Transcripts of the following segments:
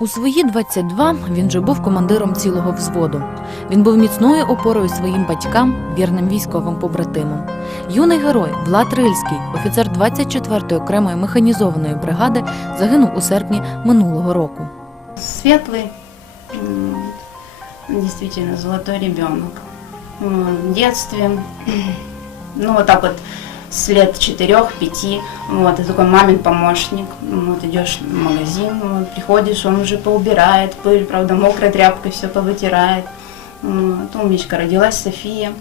У свої 22 він же був командиром цілого взводу. Він був міцною опорою своїм батькам, вірним військовим побратимам. Юний герой Влад Рильський, офіцер 24-ї окремої механізованої бригади, загинув у серпні минулого року. Светлый, м, действительно золотой ребенок. В детстве, ну вот так вот, с лет четырех-пяти, вот, и такой мамин помощник, вот, идешь в магазин, вот, приходишь, он уже поубирает пыль, правда, мокрой тряпкой все повытирает. Вот, умничка, родилась София,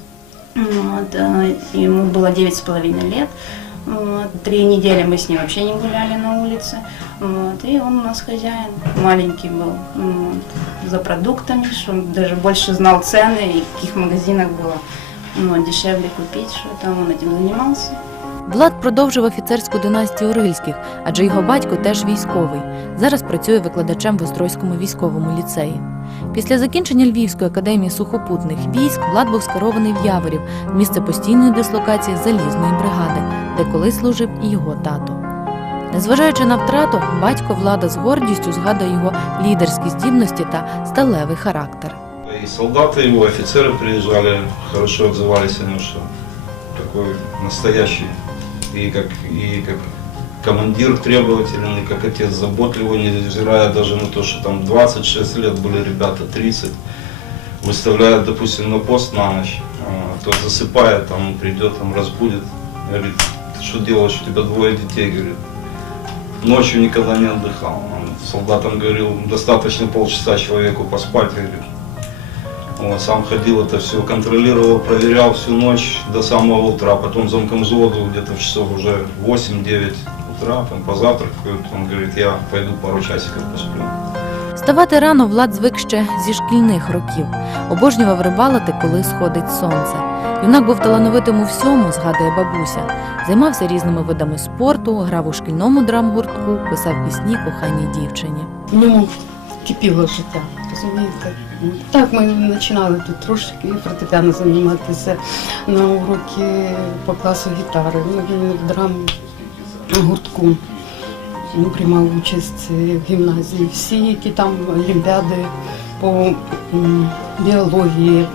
вот, э, ему было девять с половиной лет, вот, три недели мы с ним вообще не гуляли на улице, вот, и он у нас хозяин, маленький был, вот, за продуктами, что он даже больше знал цены и каких магазинах было ну, дешевле купить, что там он этим занимался. Влад продовжив офіцерську династію Рильських, адже його батько теж військовий. Зараз працює викладачем в Острозькому військовому ліцеї. Після закінчення Львівської академії сухопутних військ Влад був скерований в Яворів, місце постійної дислокації залізної бригади, де колись служив і його тато. Незважаючи на втрату, батько влада з гордістю згадує його лідерські здібності та сталевий характер. Солдаты его, офицеры приезжали, хорошо отзывались о нем, что такой настоящий. И как, и как командир требовательный, как отец заботливый, невзирая даже на то, что там 26 лет были ребята, 30, выставляют, допустим, на пост на ночь, а, то засыпает, там придет, там разбудит, говорит, ты что делаешь, у тебя двое детей, говорит. Ночью никогда не отдыхал. Он солдатам говорил, достаточно полчаса человеку поспать, говорит, вот, сам ходил это все, контролировал, проверял всю ночь до самого утра. Потом замком взводу где-то в часов уже 8-9 утра, там позавтракают. Он говорит, я пойду пару часиков посплю. Ставати рано Влад звик ще зі шкільних років. Обожнював рибалити, коли сходить сонце. Юнак був талановитим у всьому, згадує бабуся. Займався різними видами спорту, грав у шкільному драмгуртку, писав пісні коханій дівчині. в ньому кипіло життя, розумієте? Так, ми починали тут трошки фортепіано займатися на уроки по класу гітари, ну, він в драм гуртку. Він приймав участь в гімназії. Всі, які там олімпіади по біології,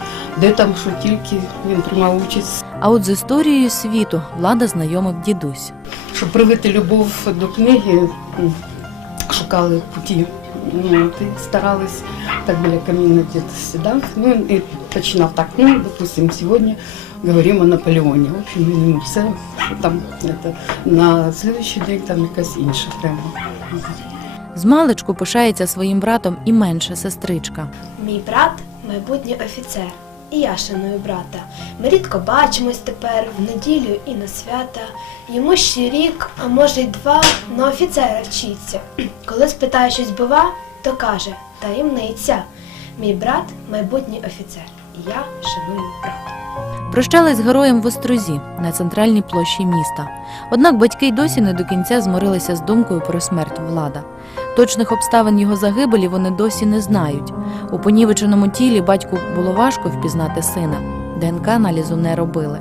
де там що тільки він приймав участь. А от з історією світу влада знайомив дідусь. Щоб привити любов до книги, шукали путі. Ну, старались так біля каміна десь сідав. Ну і починав так. Ну, допустим, сьогодні говоримо о Наполеоні. В общем, ну, все, там это, на следующий день там якась інша тема. Змалечку пишається своїм братом і менша сестричка. Мій брат майбутній офіцер, і я шаную брата. Ми рідко бачимось тепер в неділю і на свята. Йому ще рік, а може й два, на офіцера вчиться. Коли спитаю щось бува, то каже таємниця. Мій брат майбутній офіцер, і я шаную брата. Прощались з героєм в Острозі на центральній площі міста. Однак батьки й досі не до кінця змирилися з думкою про смерть влада. Точних обставин його загибелі вони досі не знають. У понівеченому тілі батьку було важко впізнати сина. ДНК аналізу не робили.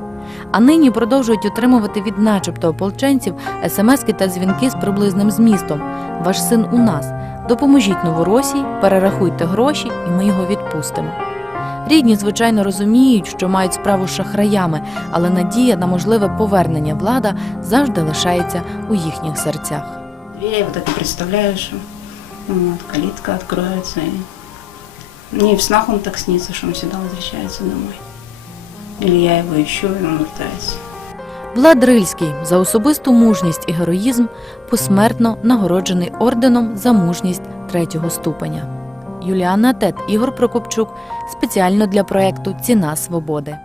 А нині продовжують отримувати від начебто ополченців смски та дзвінки з приблизним змістом. Ваш син у нас. Допоможіть новоросій, перерахуйте гроші, і ми його відпустимо. Рідні, звичайно, розуміють, що мають справу з шахраями, але надія на можливе повернення влада завжди лишається у їхніх серцях. Дверь я вот это представляю, что вот, калитка откроется. И... Мне в снах он так снится, что он всегда возвращается домой. Или я его ищу, и он вертается. Влад Рильський за особисту мужність і героїзм посмертно нагороджений орденом за мужність третього ступеня. Юліана Тет, Ігор Прокопчук спеціально для проекту Ціна свободи.